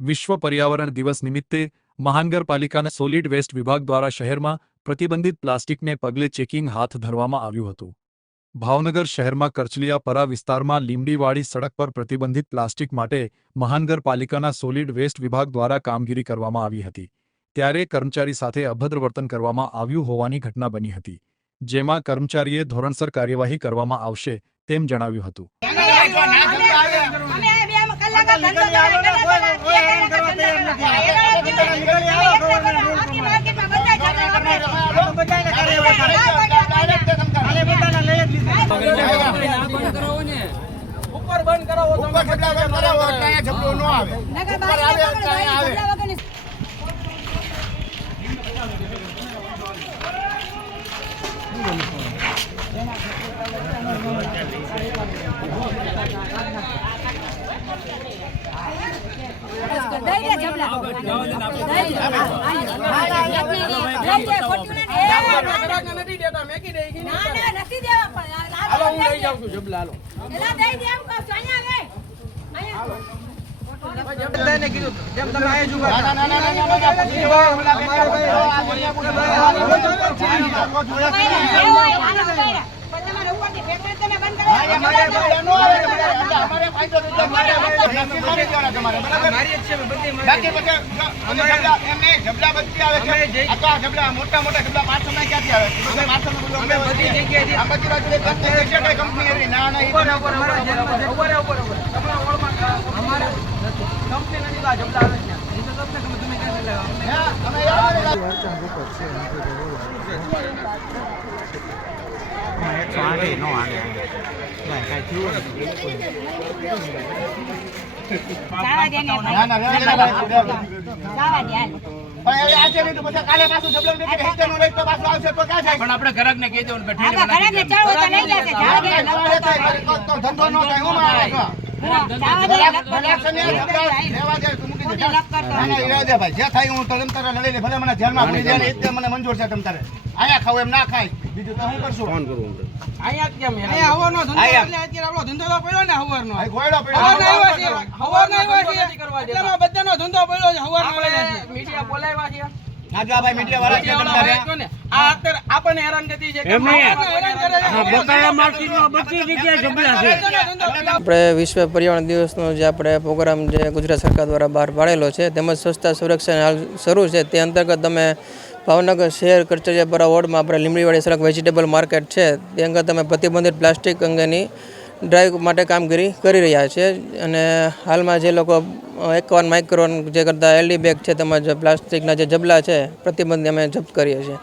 વિશ્વ પર્યાવરણ દિવસ નિમિત્તે મહાનગરપાલિકાના સોલિડ વેસ્ટ વિભાગ દ્વારા શહેરમાં પ્રતિબંધિત પ્લાસ્ટિકને પગલે ચેકિંગ હાથ ધરવામાં આવ્યું હતું। ભાવનગર શહેરમાં કરચલીયાપરા વિસ્તારમાં લીંબડીવાળી સડક પર પ્રતિબંધિત પ્લાસ્ટિક માટે મહાનગરપાલિકાના સોલિડ વેસ્ટ વિભાગ દ્વારા કામગીરી કરવામાં આવી હતી। ત્યારે કર્મચારી સાથે અભદ્ર વર્તન કરવામાં આવ્યું હોવાની ઘટના બની હતી, જેમાં કર્મચારીએ ધોરણસર કાર્યવાહી કરવામાં આવશે તેમ જણાવ્યું હતું। મંજૂર છે તમ તારે અહીંયા ખાવ એમ ના ખાય બીજું તો હું કરશું ફોન કરું અહીંયા કેમ અહીંયા હવાનો ધંધો એટલે અત્યારે આપણો ધંધો તો પડ્યો ને હવારનો આ ગોયડો પડ્યો હવારનો આવ્યો છે એટલામાં બધાનો ધંધો પડ્યો છે હવારનો મીડિયા બોલાવ્યા છે આગા ભાઈ મીડિયા વાળા કે તમ તારે આ અત્યારે આપણને હેરાનગતિ છે એમ નહીં બકાયા માર્કેટમાં બધી જગ્યાએ જબલા છે। આપણે વિશ્વ પર્યાવરણ દિવસનો જે આપણે પ્રોગ્રામ જે ગુજરાત સરકાર દ્વારા બહાર પાડેલો છે તેમજ સ્વચ્છતા સંરક્ષણ હાલ શરૂ છે તે અંતર્ગત અમે ભાવનગર શહેર કરચલીયાપરા વોર્ડમાં આપણે લીંબડીવાળી સડક વેજીટેબલ માર્કેટ છે તે અંગે અમે પ્રતિબંધિત પ્લાસ્ટિક અંગેની ડ્રાઈવ માટે કામગીરી કરી રહ્યા છે અને હાલમાં જે લોકો 51 માઇક્રોન જે કરતા એલડી બેગ છે તેમજ પ્લાસ્ટિકના જે જબલા છે પ્રતિબંધ અમે જપ્ત કરીએ છીએ।